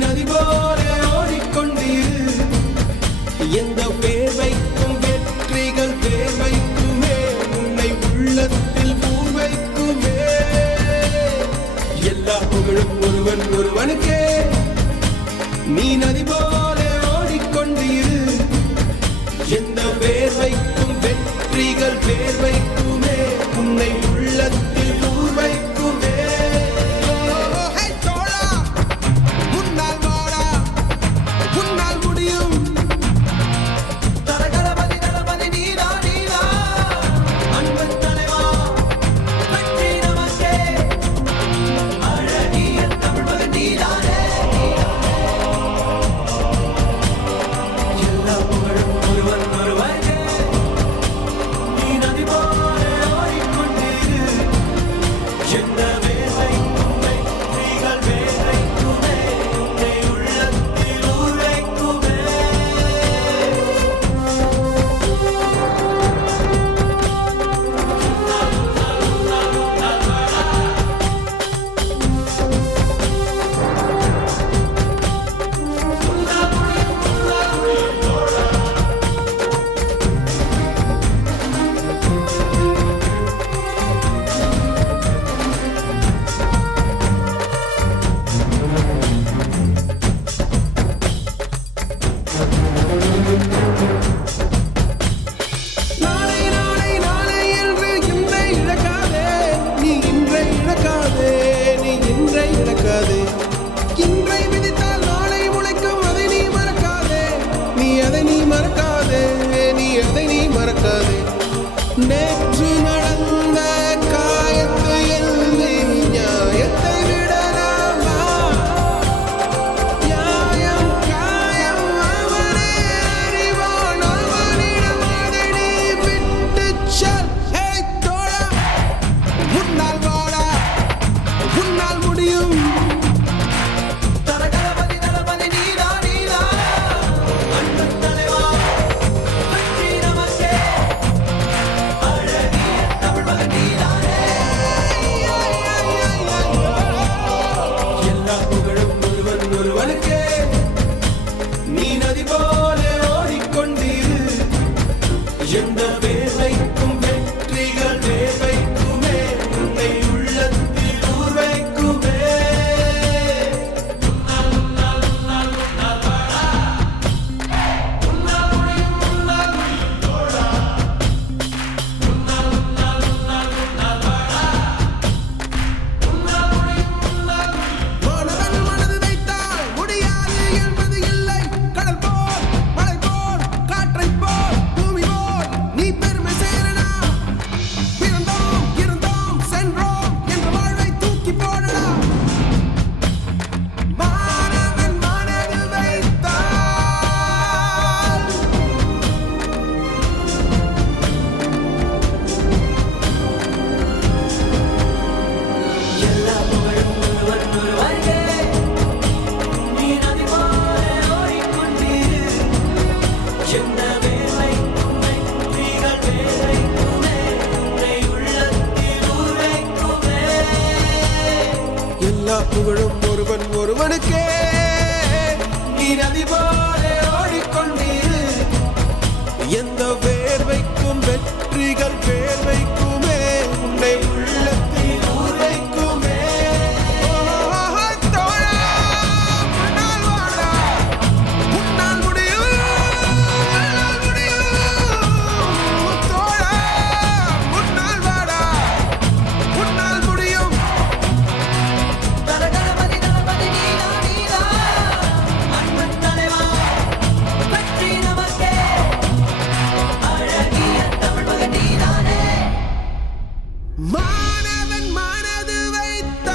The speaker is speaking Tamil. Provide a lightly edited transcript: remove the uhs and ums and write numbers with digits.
நதி போல ஓடிக்கொண்டிரு. எந்த பேர் வைக்கும் வெற்றிகள் பேர் வைக்குமே, உன்னை உள்ளத்தில் பூர் வைக்குமே. எல்லா புகழும் ஒருவன் ஒருவனுக்கே. நீ நதி போல ஓடிக்கொண்டிரு. எந்த பேர் வைக்கும் வெற்றிகள் பேர் வைக்குமே, உன்னை உள்ளத்தில் பூர் வைக்குமே. நேற்று நடந்த காயத்தை எழுதி நியாயத்தை விடலாமா? நியாயம் காயம் அவனே அறிவான், அவனிடம் அதை நீ விட்டுச் செல். ஏய் தோழா, முன்னால் வாடா, உன்னால் முடியும். நீ நதி போல ஓடிக்கொண்டிரு. எந்த பேர் வைக்கும் வெற்றிகள் பேர் வைக்குமே, உன்னை உள்ளத்தில் ஊர் வைக்குமே. எல்லா புகழும் ஒருவன் ஒருவனுக்கே. நீ நதி போல ஓடிக்கொண்டிரு. எந்த பேர் வைக்கும் வெற்றிகள் பேர் வைக்குமே, உன்னை உள்ளத்தில் ஊர் வைக்குமே. மாணவன் மனது வைத்தால்